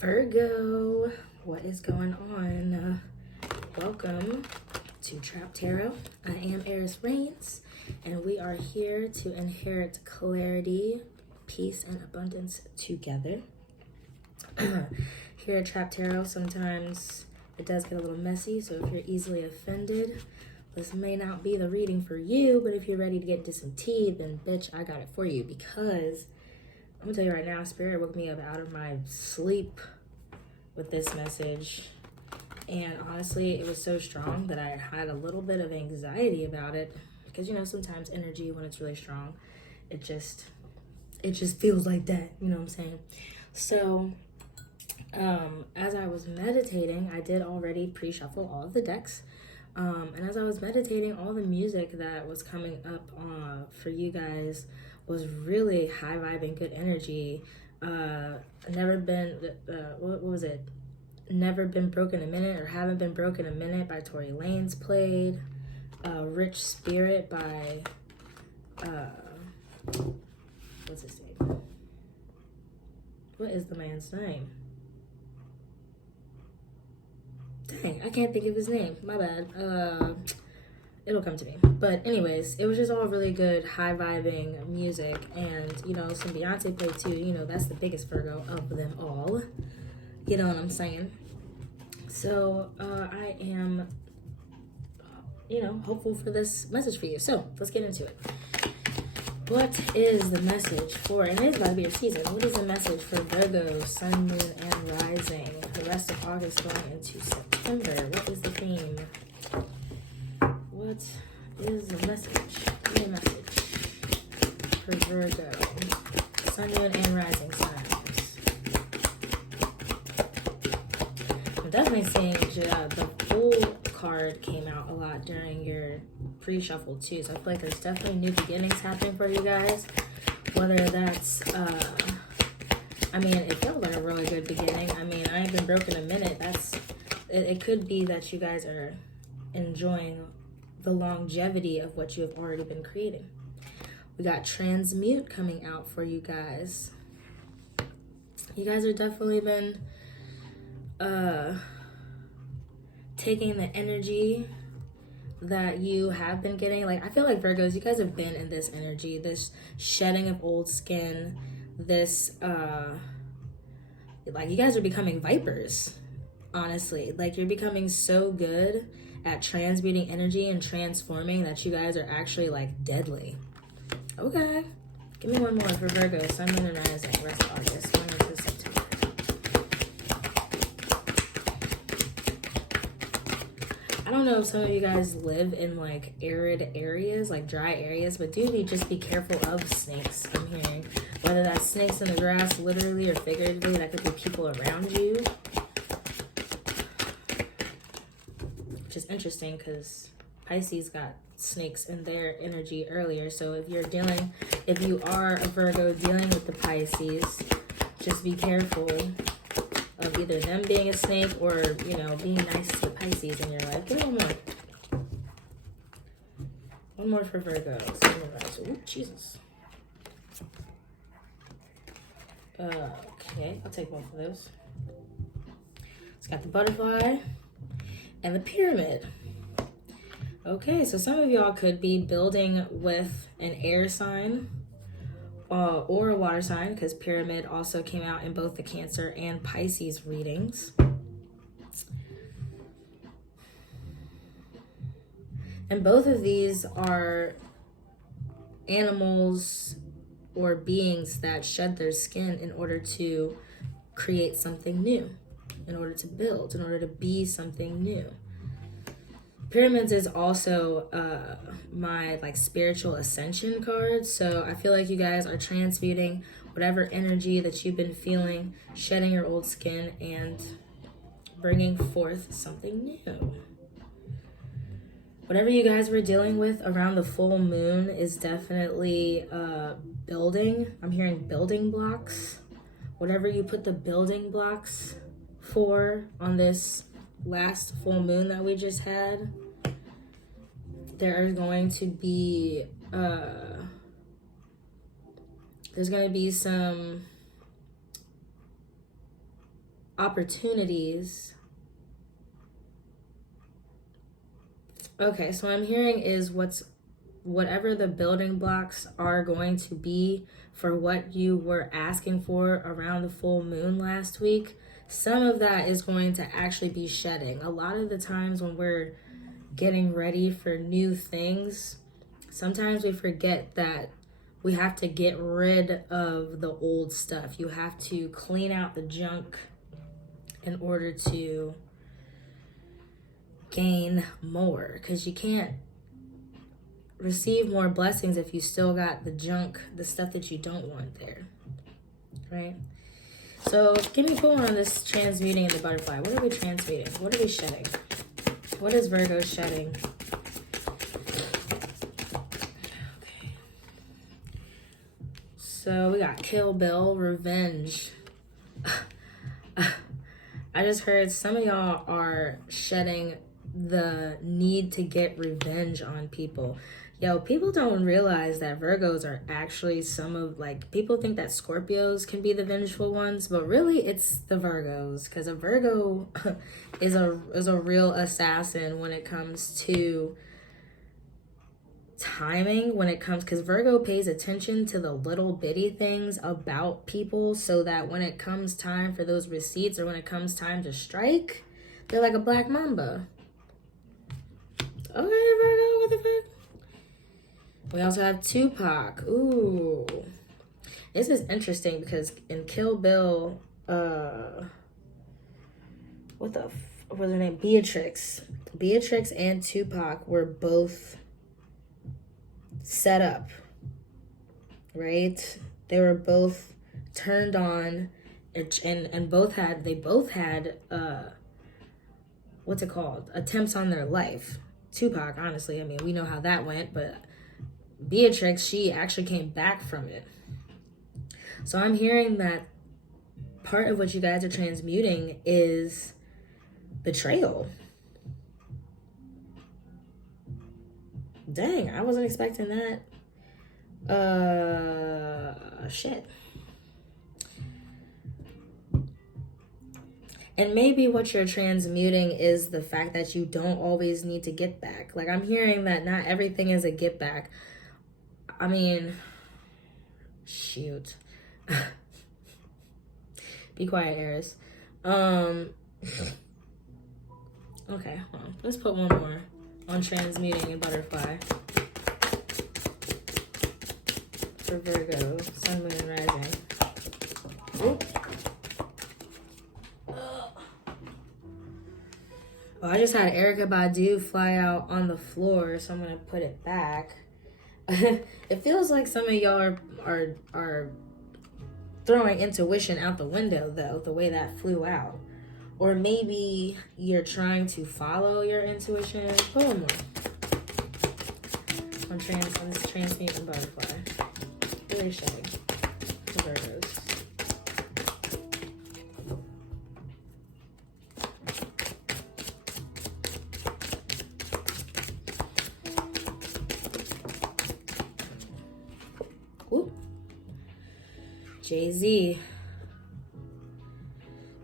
Virgo, what is going on? Welcome to Trap Tarot. I am Heirs Reigns, and we are here to inherit clarity, peace, and abundance together. Here at Trap Tarot, sometimes it does get a little messy, so if you're easily offended, this may not be the reading for you, but if you're ready to get into some tea, then bitch, I got it for you, because I'm gonna tell you right now, Spirit woke me up out of my sleep with this message. And honestly, it was so strong that I had a little bit of anxiety about it. Because, you know, sometimes energy, when it's really strong, it just feels like that. You know what I'm saying? So, as I was meditating, I did already pre-shuffle all of the decks. And as I was meditating, all the music that was coming up for you guys was really high vibing, good energy. Never been, what was it? Never Been Broken a Minute, or Haven't Been Broken a Minute by Tory Lanez played. Rich Spirit by, what's his name? What is the man's name? Dang, I can't think of his name. My bad. It'll come to me. But anyways, it was just all really good, high-vibing music. And, you know, some Beyonce played too. You know, that's the biggest Virgo of them all. You know what I'm saying? So, I am, you know, hopeful for this message for you. So, let's get into it. What is the message for, and it is about to be your season, what is the message for Virgo, Sun, Moon, and Rising? The rest of August going into September. What is the theme? What is the message? Give me a message for Virgo, Sun, Moon, and Rising signs. I'm definitely seeing the Fool card came out a lot during your pre-shuffle too, so I feel like there's definitely new beginnings happening for you guys. Whether that's, I mean, it felt like a really good beginning. I mean, I ain't been broken a minute. It could be that you guys are enjoying the longevity of what you have already been creating. We got Transmute coming out for you guys. You guys are definitely been taking the energy that you have been getting. Like, I feel like Virgos, you guys have been in this energy, this shedding of old skin, this like, you guys are becoming vipers, honestly. Like, you're becoming so good at transmuting energy and transforming that you guys are actually like deadly. Okay, give me one more for Virgo, Sun, Moon, and Rising, rest of August going into September. I don't know if some of you guys live in like arid areas, like dry areas, but just be careful of snakes. I'm hearing, whether that's snakes in the grass, literally or figuratively, that could be people around you. Which is interesting because Pisces got snakes in their energy earlier. So if you are a Virgo dealing with the Pisces, just be careful of either them being a snake or, you know, being nice to the Pisces in your life. Give me one more. One more for Virgo. Ooh, Jesus. Okay, I'll take both of those. It's got the butterfly and the pyramid. Okay, so some of y'all could be building with an air sign or a water sign, because pyramid also came out in both the Cancer and Pisces readings. And both of these are animals or beings that shed their skin in order to create something new, in order to build, in order to be something new. Pyramids is also my like spiritual ascension card. So I feel like you guys are transmuting whatever energy that you've been feeling, shedding your old skin, and bringing forth something new. Whatever you guys were dealing with around the full moon is definitely building. I'm hearing building blocks. Whatever you put the building blocks for on this last full moon that we just had, there are going to be there's going to be some opportunities. Okay, so what I'm hearing is whatever the building blocks are going to be for what you were asking for around the full moon last week, some of that is going to actually be shedding. A lot of the times when we're getting ready for new things, sometimes we forget that we have to get rid of the old stuff. You have to clean out the junk in order to gain more, because you can't receive more blessings if you still got the junk, the stuff that you don't want there, right? So give me full on this transmuting and the butterfly. What are we transmuting? What are we shedding? What is Virgo shedding? Okay. So we got Kill Bill, revenge. I just heard some of y'all are shedding the need to get revenge on people. Yo, people don't realize that Virgos are actually people think that Scorpios can be the vengeful ones, but really it's the Virgos, because a Virgo is a real assassin when it comes to timing, because Virgo pays attention to the little bitty things about people, so that when it comes time for those receipts, or when it comes time to strike, they're like a black mamba. Okay, Virgo, what the fuck? We also have Tupac. Ooh. This is interesting because in Kill Bill, what was her name? Beatrix. Beatrix and Tupac were both set up, right? They were both turned on, and they both had what's it called? Attempts on their life. Tupac, honestly, I mean, we know how that went, but Beatrix, she actually came back from it. So I'm hearing that part of what you guys are transmuting is betrayal. Dang, I wasn't expecting that. Shit. And maybe what you're transmuting is the fact that you don't always need to get back. Like, I'm hearing that not everything is a get back. I mean, shoot. Be quiet, Heiress. Okay, hold on. Let's put one more on transmuting and butterfly. For Virgo, sun, moon, and rising. Oop. Well, I just had Erykah Badu fly out on the floor, so I'm gonna put it back. It feels like some of y'all are throwing intuition out the window, though, the way that flew out. Or maybe you're trying to follow your intuition. Put one more. On this transmuting butterfly. Really showing the Virgos. Jay-Z.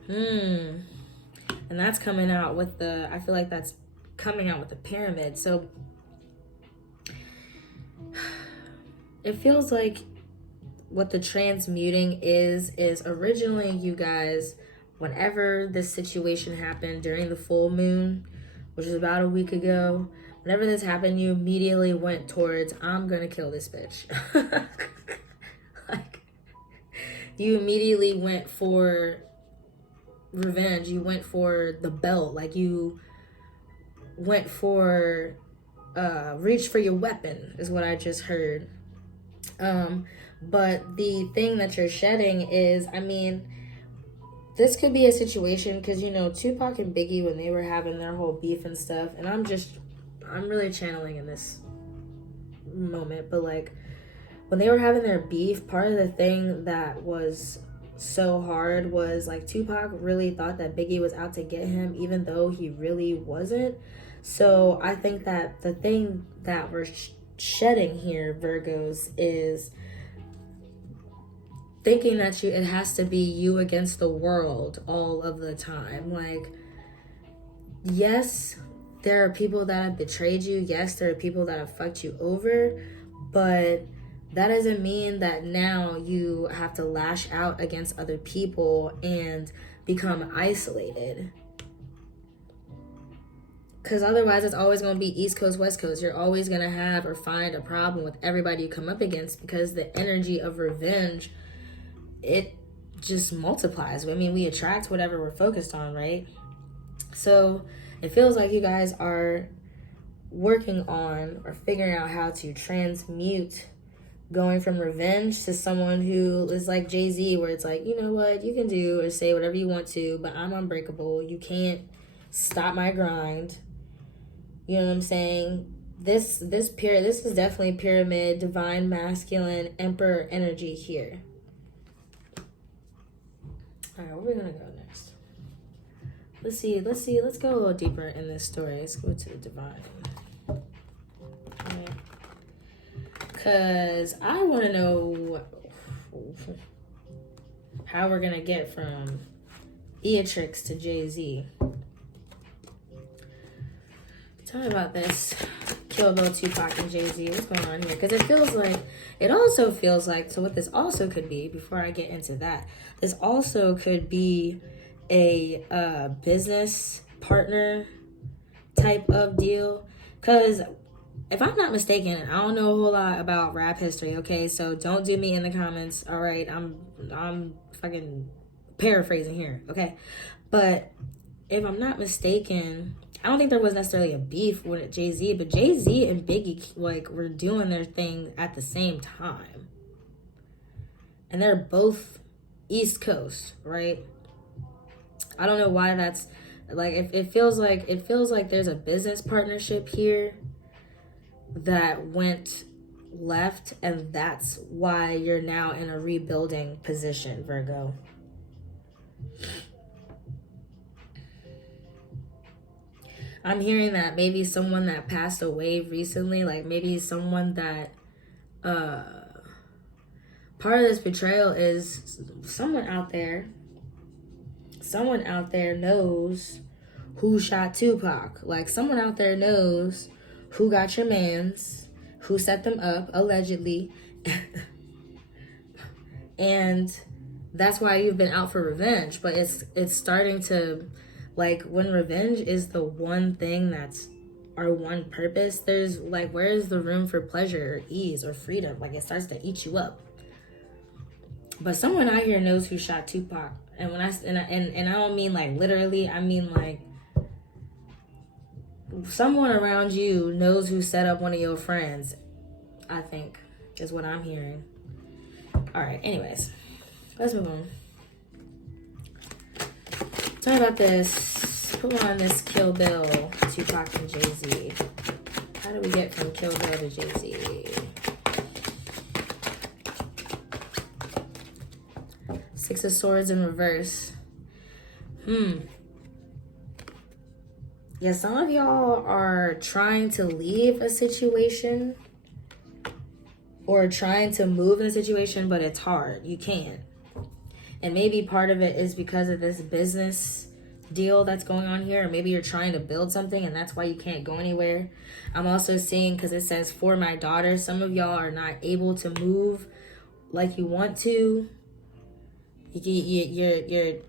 And that's coming out with I feel like that's coming out with the pyramid. So it feels like what the transmuting is originally, you guys, whenever this situation happened during the full moon, which was about a week ago, whenever this happened, you immediately went towards, I'm gonna kill this bitch. Like, you immediately went for revenge. You went for the belt. Like, you went for reach for your weapon is what I just heard. But the thing that you're shedding is, I mean, this could be a situation because, you know, Tupac and Biggie, when they were having their whole beef and stuff, and I'm really channeling in this moment, but like, when they were having their beef, part of the thing that was so hard was, like, Tupac really thought that Biggie was out to get him, even though he really wasn't. So I think that the thing that we're shedding here, Virgos, is thinking that it has to be you against the world all of the time. Like, yes, there are people that have betrayed you. Yes, there are people that have fucked you over, but that doesn't mean that now you have to lash out against other people and become isolated. Because otherwise, it's always going to be East Coast, West Coast. You're always going to have or find a problem with everybody you come up against, because the energy of revenge, it just multiplies. I mean, we attract whatever we're focused on, right? So it feels like you guys are working on or figuring out how to transmute going from revenge to someone who is like Jay-Z, where it's like, you know what, you can do or say whatever you want to, but I'm unbreakable. You can't stop my grind. You know what I'm saying? This is definitely pyramid, divine masculine, emperor energy here. All right, where are we gonna go next? Let's see. Let's go a little deeper in this story. Let's go to the divine. Okay. Cause I want to know how we're gonna get from Beatrix to Jay-Z. Tell me about this. Kill Bill, Tupac, and Jay-Z. What's going on here? Because it also feels like, so what this also could be, before I get into that, this also could be a business partner type of deal. Because if I'm not mistaken, I don't know a whole lot about rap history, okay? So don't do me in the comments, all right? I'm fucking paraphrasing here, okay? But if I'm not mistaken, I don't think there was necessarily a beef with Jay-Z, but Jay-Z and Biggie, like, were doing their thing at the same time. And they're both East Coast, right? I don't know why that's, like, it feels like there's a business partnership here that went left, and that's why you're now in a rebuilding position, Virgo. I'm hearing that maybe someone that passed away recently, like maybe someone that part of this betrayal is someone out there knows who shot Tupac. Like, someone out there knows who got your mans, who set them up, allegedly. And that's why you've been out for revenge. But it's starting to, like, when revenge is the one thing that's our one purpose, there's, like, where is the room for pleasure or ease or freedom? Like, it starts to eat you up. But someone out here knows who shot Tupac. And when I don't mean, like, literally, I mean, like, someone around you knows who set up one of your friends, I think, is what I'm hearing. All right, anyways, let's move on. Tell me about this. Put on this Kill Bill, Tupac and Jay-Z. How do we get from Kill Bill to Jay-Z? Six of Swords in reverse. Yeah, some of y'all are trying to leave a situation or trying to move in a situation, but it's hard. You can't. And maybe part of it is because of this business deal that's going on here. Or maybe you're trying to build something and that's why you can't go anywhere. I'm also seeing, because it says for my daughter, some of y'all are not able to move like you want to. You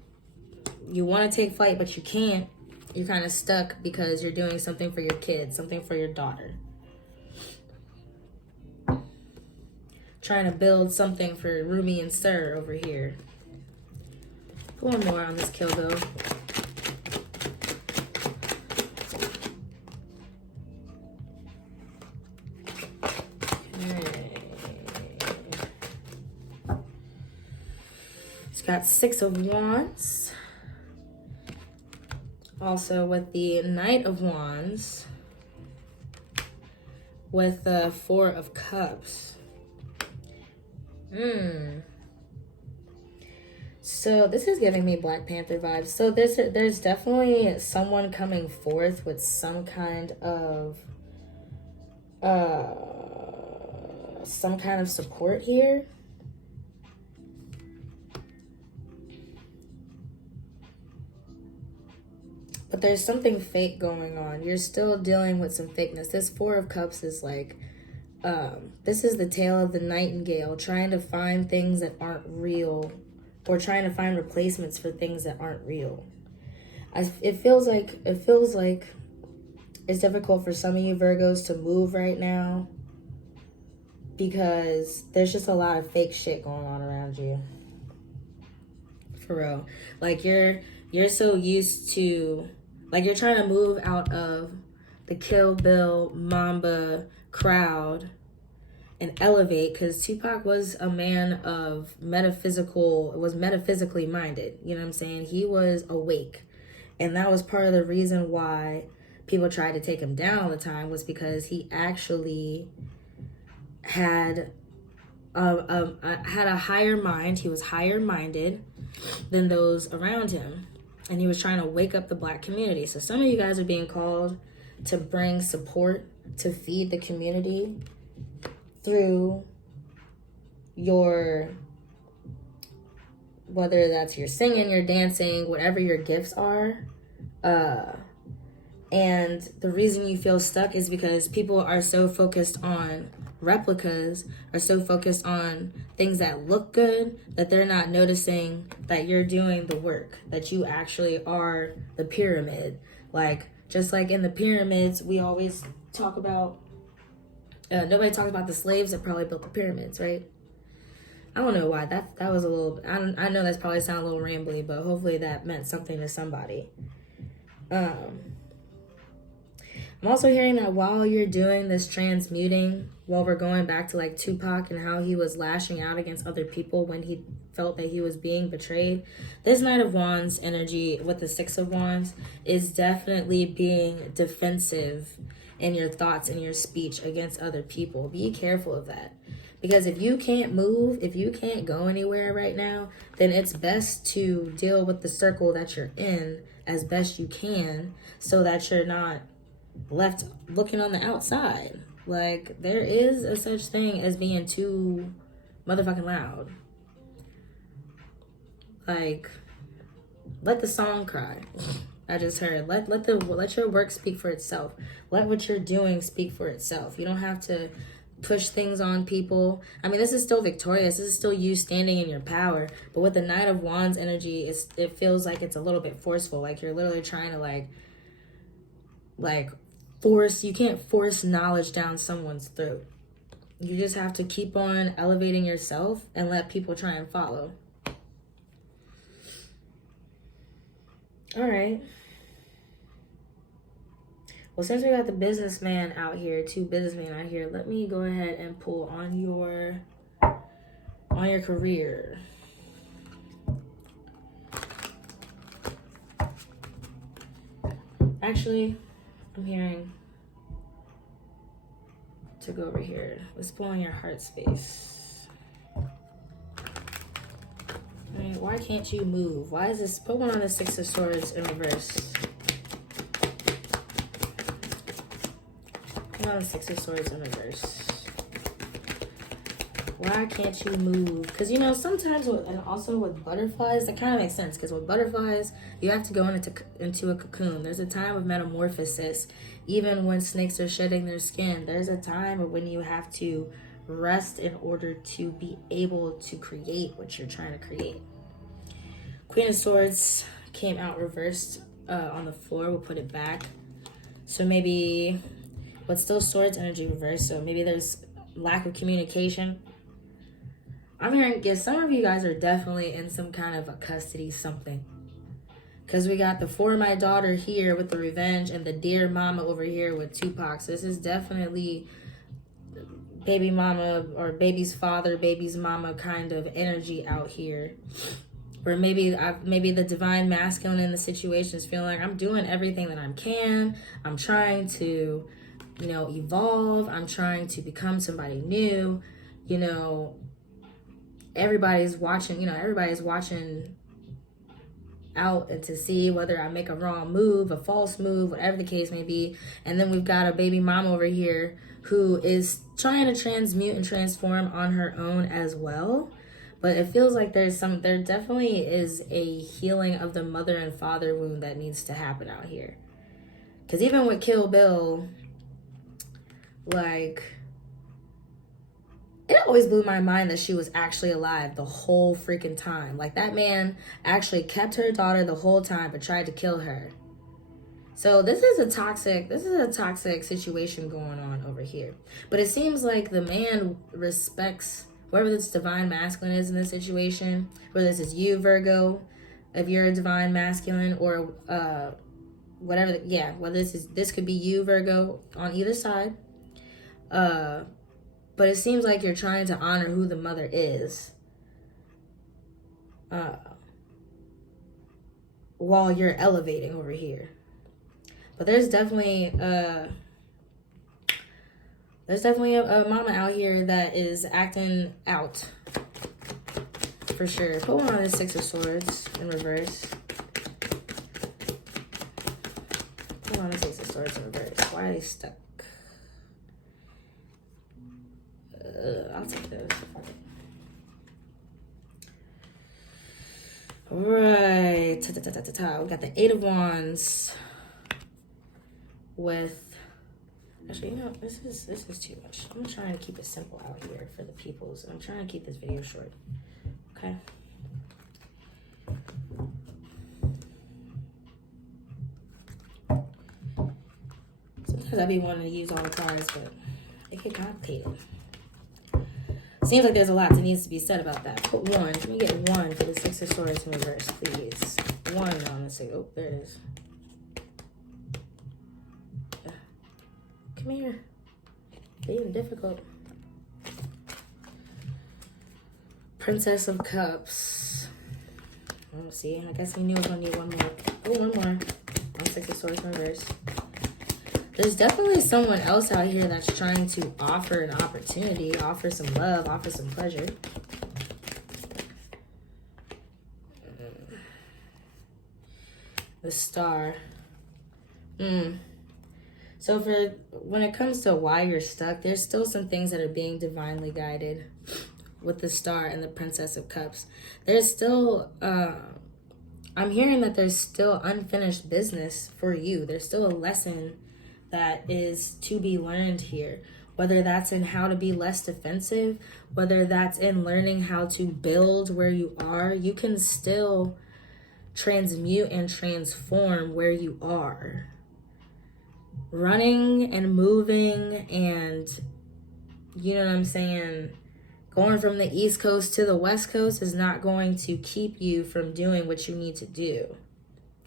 want to take flight, but you can't. You're kind of stuck because you're doing something for your kids, something for your daughter. Trying to build something for Rumi and Sir over here. Put one more on this Kill Bill. Okay. It's got Six of Wands. Also with the Knight of Wands. With the Four of Cups. So this is giving me Black Panther vibes. So there's definitely someone coming forth with some kind of support here. But there's something fake going on. You're still dealing with some fakeness. This Four of Cups is like, this is the tale of the nightingale, trying to find things that aren't real, or trying to find replacements for things that aren't real. It feels like it's difficult for some of you Virgos to move right now because there's just a lot of fake shit going on around you. For real. Like you're so used to, like you're trying to move out of the Kill Bill Mamba crowd and elevate, because Tupac was a man of metaphysically minded. You know what I'm saying? He was awake. And that was part of the reason why people tried to take him down all the time, was because he actually had a higher mind. He was higher minded than those around him. And he was trying to wake up the Black community. So some of you guys are being called to bring support, to feed the community through your, whether that's your singing, your dancing, whatever your gifts are. And the reason you feel stuck is because people are so focused on replicas, are so focused on things that look good, that they're not noticing that you're doing the work, that you actually are the pyramid. Like, just like in the pyramids, we always talk about, nobody talks about the slaves that probably built the pyramids, right? I don't know why that was a little, I know that's probably sound a little rambly, but hopefully that meant something to somebody. I'm also hearing that while you're doing this transmuting, while we're going back to like Tupac and how he was lashing out against other people when he felt that he was being betrayed, this Knight of Wands energy with the Six of Wands is definitely being defensive in your thoughts and your speech against other people. Be careful of that. Because if you can't move, if you can't go anywhere right now, then it's best to deal with the circle that you're in as best you can, so that you're not left looking on the outside. Like, there is a such thing as being too motherfucking loud. Like, let the song cry. I just heard, let your work speak for itself. Let what you're doing speak for itself. You don't have to push things on people. I mean, this is still victorious. This is still you standing in your power. But with the Knight of Wands energy, it feels like it's a little bit forceful. Like you're literally trying to like force. You can't force knowledge down someone's throat. You just have to keep on elevating yourself and let people try and follow. All right. Well, since we got the businessman out here, two businessmen out here, let me go ahead and pull on your career. Actually, I'm hearing to go over here. Let's pull on your heart space. I mean, why can't you move? Why is this? Put one on the Six of Swords in reverse. On the Six of Swords in reverse. Why can't you move? Because, you know, sometimes and also with butterflies, that kind of makes sense. Because with butterflies, you have to go into a cocoon. There's a time of metamorphosis. Even when snakes are shedding their skin, there's a time when you have to rest in order to be able to create what you're trying to create. Queen of Swords came out reversed on the floor. We'll put it back. So maybe, but still Swords energy reversed. So maybe there's lack of communication. I'm hearing, yes, some of you guys are definitely in some kind of a custody something. Because we got the For My Daughter here with the revenge and the Dear Mama over here with Tupac. So this is definitely baby mama or baby's father, baby's mama kind of energy out here. Where maybe the divine masculine in the situation is feeling like, I'm doing everything that I can. I'm trying to, you know, evolve. I'm trying to become somebody new. You know, everybody's watching out and to see whether I make a wrong move, a false move, whatever the case may be. And then we've got a baby mom over here who is trying to transmute and transform on her own as well. But it feels like there definitely is a healing of the mother and father wound that needs to happen out here. Because even with Kill Bill, like, it always blew my mind that she was actually alive the whole freaking time. Like, that man actually kept her daughter the whole time but tried to kill her. So this is a toxic situation going on over here. But it seems like the man respects whoever this divine masculine is in this situation, whether this is you, Virgo, if you're a divine masculine, or whatever, whether this could be you, Virgo, on either side. But it seems like you're trying to honor who the mother is, while you're elevating over here. But there's definitely a mama out here that is acting out, for sure. Put one on the Six of Swords in reverse. Put one on the Six of Swords in reverse. Why are they stuck? I'll take those. Alright. We got the Eight of Wands with, actually, you know, this is too much. I'm trying to keep it simple out here for the peoples. I'm trying to keep this video short. Okay. Sometimes I be wanting to use all the cards, but it get complicated. Seems like there's a lot that needs to be said about that. Put one. Can we get one for the Six of Swords in reverse, please? One on the Six. Oh, there it is. Yeah. Come here. Being difficult. Princess of Cups. Let's see. I guess we knew we were going to need one more. Oh, one more. On Six of Swords in reverse. There's definitely someone else out here that's trying to offer an opportunity, offer some love, offer some pleasure. The Star. So when it comes to why you're stuck, there's still some things that are being divinely guided with the Star and the Princess of Cups. There's still, I'm hearing that there's still unfinished business for you. There's still a lesson that is to be learned here, whether that's in how to be less defensive, whether that's in learning how to build where you are. You can still transmute and transform where you are. Running and moving and, you know what I'm saying, going from the East Coast to the West Coast is not going to keep you from doing what you need to do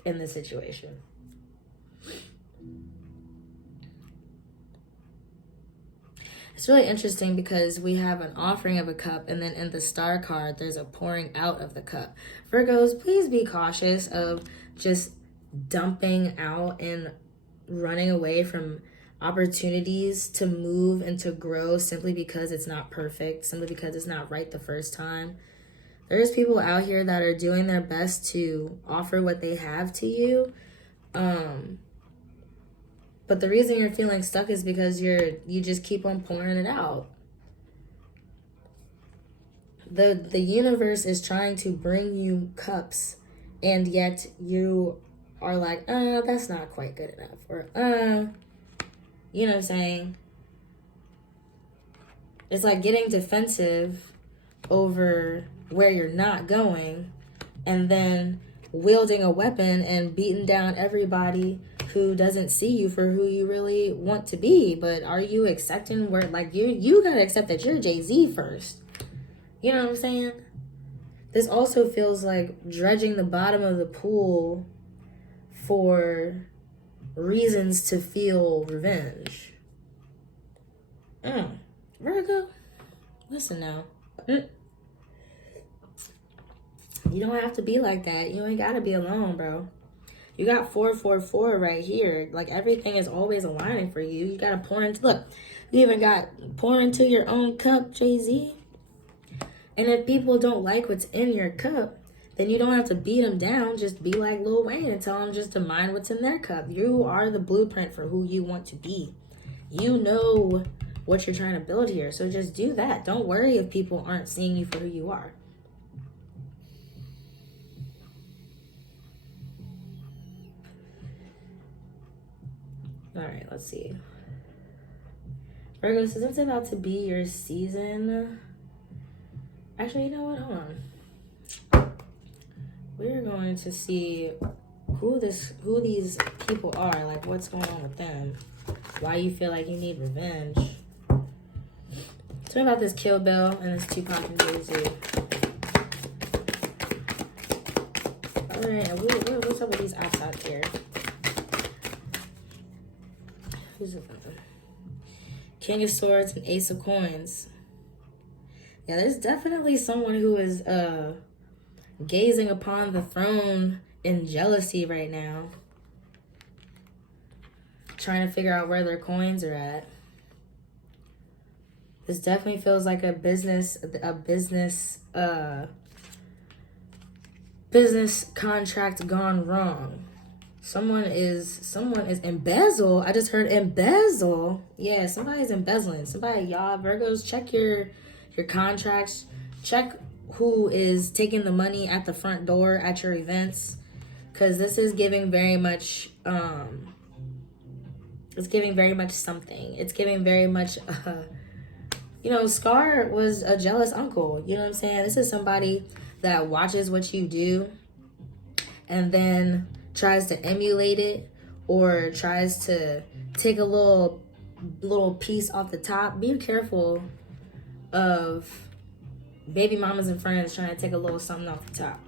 in this situation. It's really interesting because we have an offering of a cup, and then in the Star card, there's a pouring out of the cup. Virgos, please be cautious of just dumping out and running away from opportunities to move and to grow simply because it's not perfect, simply because it's not right the first time. There's people out here that are doing their best to offer what they have to you. But the reason you're feeling stuck is because you just keep on pouring it out. The universe is trying to bring you cups, and yet you are like, that's not quite good enough. Or, you know what I'm saying? It's like getting defensive over where you're not going, and then wielding a weapon and beating down everybody who doesn't see you for who you really want to be. But are you accepting where, like, you gotta accept that you're Jay-Z first. You know what I'm saying? This also feels like dredging the bottom of the pool for reasons to feel revenge. Virgo, listen now. You don't have to be like that. You ain't gotta be alone, bro. You got 444 right here. Like, everything is always aligning for you. You gotta pour into, look, you even got pour into your own cup, Jay-Z. And if people don't like what's in your cup, then you don't have to beat them down. Just be like Lil Wayne and tell them just to mind what's in their cup. You are the blueprint for who you want to be. You know what you're trying to build here. So just do that. Don't worry if people aren't seeing you for who you are. All right, let's see. Virgo, since it's about to be your season. Actually, you know what? Hold on. We're going to see who these people are. Like, what's going on with them? Why you feel like you need revenge? Tell me about this Kill Bill and this Tupac and Jay-Z. All right, what's up with these outside here? Who's it? King of Swords and Ace of Coins. Yeah, there's definitely someone who is gazing upon the throne in jealousy right now. Trying to figure out where their coins are at. This definitely feels like a business contract gone wrong. Someone is embezzle. I just heard embezzle. Yeah, somebody's embezzling. Somebody, y'all Virgos, check your contracts. Check who is taking the money at the front door at your events, because this is giving very much it's giving very much something. It's giving very much Scar was a jealous uncle. You know what I'm saying? This is somebody that watches what you do and then tries to emulate it or tries to take a little piece off the top. Be careful of baby mamas and friends trying to take a little something off the top.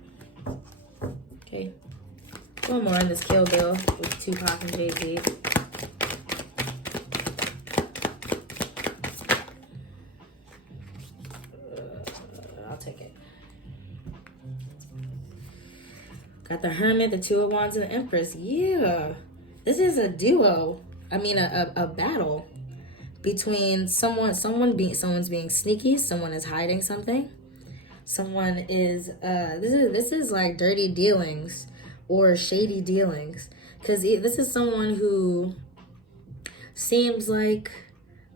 Okay. One more in this Kill Bill with Tupac and Jay-Z. I'll take it. Got the Hermit, the Two of Wands, and the Empress. Yeah. This is a duo. I mean, a battle between someone's being sneaky, someone is hiding something. Someone is this is like dirty dealings or shady dealings, because this is someone who seems like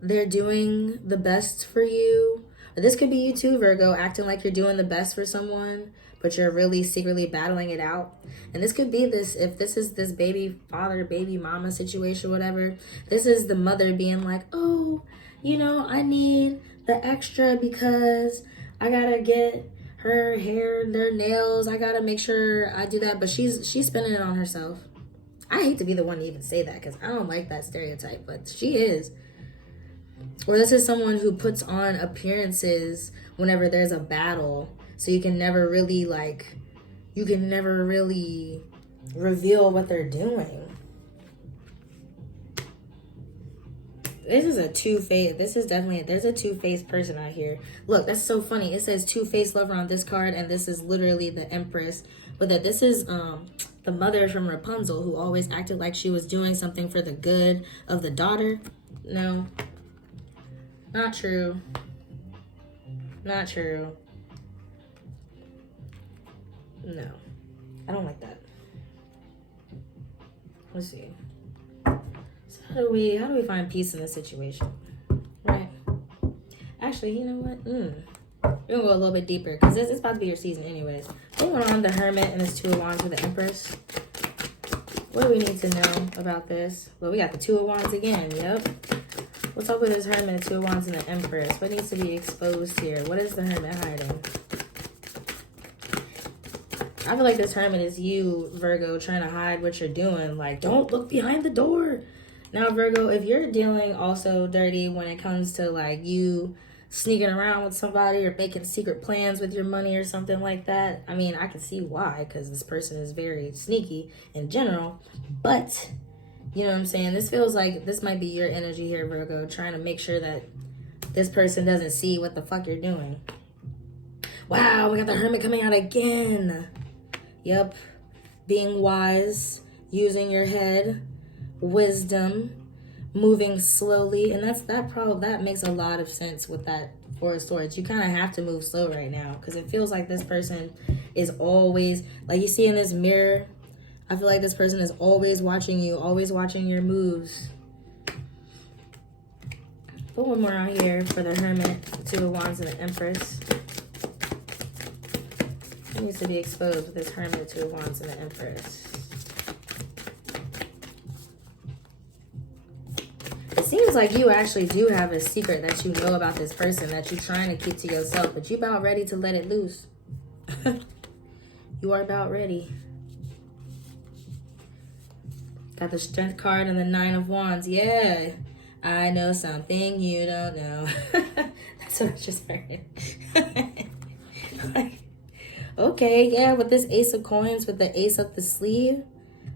they're doing the best for you. Or this could be you too, Virgo, acting like you're doing the best for someone, but you're really secretly battling it out. And this could be if this is this baby father, baby mama situation, whatever. This is the mother being like, oh, I need the extra because I gotta get her hair, their nails. I gotta make sure I do that. But she's spending it on herself. I hate to be the one to even say that because I don't like that stereotype, but she is. Or this is someone who puts on appearances whenever there's a battle, so you can never really reveal what they're doing. This is a two-faced. There's a two-faced person out here. Look, that's so funny. It says two-faced lover on this card, and this is literally the Empress. But this is the mother from Rapunzel, who always acted like she was doing something for the good of the daughter. No. Not true. Not true. No. I don't like that. Let's see. So how do we find peace in this situation? Right. Actually, you know what? We're gonna go a little bit deeper because it's about to be your season anyways. Going on the Hermit and this Two of Wands with the Empress. What do we need to know about this? Well, we got the Two of Wands again. Yep. What's up with this Hermit, Two of Wands, and the Empress? What needs to be exposed here? What is the Hermit hiding? I feel like this Hermit is you, Virgo, trying to hide what you're doing. Like, don't look behind the door. Now, Virgo, if you're dealing also dirty when it comes to, like, you sneaking around with somebody or making secret plans with your money or something like that, I mean, I can see why, because this person is very sneaky in general. But, you know what I'm saying? This feels like this might be your energy here, Virgo, trying to make sure that this person doesn't see what the fuck you're doing. Wow, we got the Hermit coming out again. Yep, being wise, using your head, wisdom, moving slowly, and that makes a lot of sense with that Four of Swords. You kind of have to move slow right now because it feels like this person is always, like you see in this mirror, I feel like this person is always watching you, always watching your moves. Put one more out here for the Hermit, the Two of Wands, and the Empress. It needs to be exposed with this Hermit, Two of Wands, and the Empress. like you actually do have a secret that you know about this person that you're trying to keep to yourself, but you about ready to let it loose. You are about ready. Got the Strength card and the 9 of Wands. Yeah. I know something you don't know. That's what I just heard. Okay, yeah, with this Ace of Coins, with the Ace up the sleeve,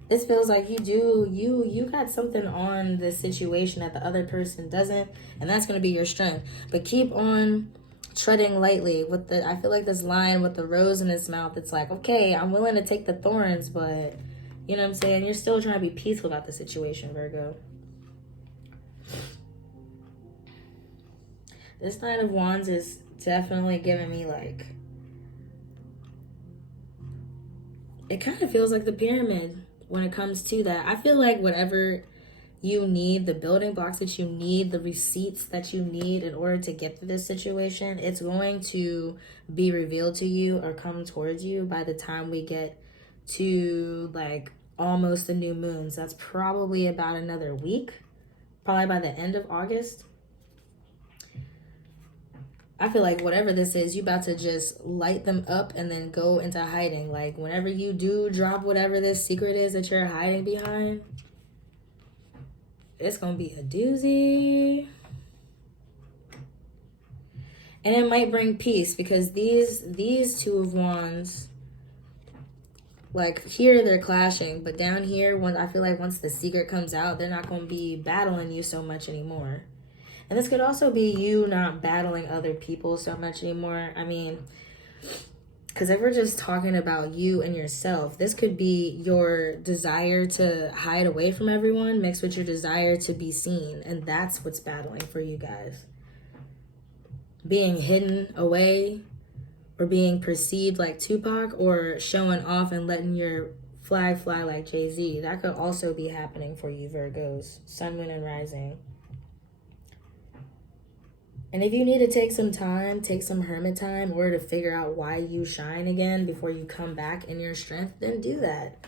this feels like you got something on the situation that the other person doesn't, and that's going to be your strength. But keep on treading lightly with the, I feel like this lion with the rose in his mouth, it's like, okay, I'm willing to take the thorns, but you know what I'm saying? You're still trying to be peaceful about the situation, Virgo. This 9 of Wands is definitely giving me like, it kind of feels like the pyramid when it comes to that. I feel like whatever you need, the building blocks that you need, the receipts that you need in order to get through this situation, it's going to be revealed to you or come towards you by the time we get to like almost the new moons. That's probably about another week, probably by the end of August. I feel like whatever this is, you about to just light them up and then go into hiding. Like whenever you do drop whatever this secret is that you're hiding behind, it's going to be a doozy. And it might bring peace because these 2 of Wands, like here they're clashing, but down here, when I feel like once the secret comes out, they're not going to be battling you so much anymore. And this could also be you not battling other people so much anymore. I mean, because if we're just talking about you and yourself, this could be your desire to hide away from everyone mixed with your desire to be seen. And that's what's battling for you guys. Being hidden away or being perceived like Tupac or showing off and letting your flag fly like Jay-Z. That could also be happening for you, Virgos. Sun, Moon, and Rising. And if you need to take some time, take some hermit time in order to figure out why you shine again before you come back in your strength, then do that.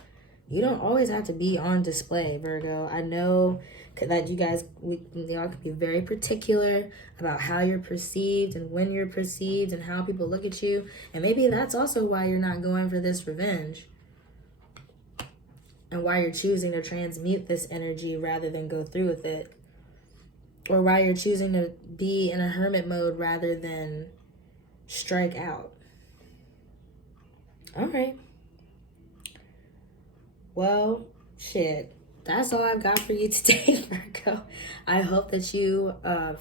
You don't always have to be on display, Virgo. I know that you guys, y'all can be very particular about how you're perceived and when you're perceived and how people look at you. And maybe that's also why you're not going for this revenge. And why you're choosing to transmute this energy rather than go through with it. Or why you're choosing to be in a hermit mode rather than strike out. All right. Well, shit. That's all I've got for you today, Virgo. I hope that you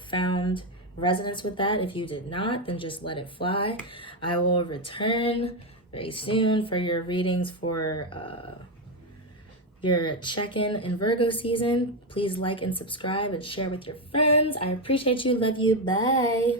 found resonance with that. If you did not, then just let it fly. I will return very soon for your readings for your check-in in Virgo season. Please like and subscribe and share with your friends. I appreciate you. Love you. Bye.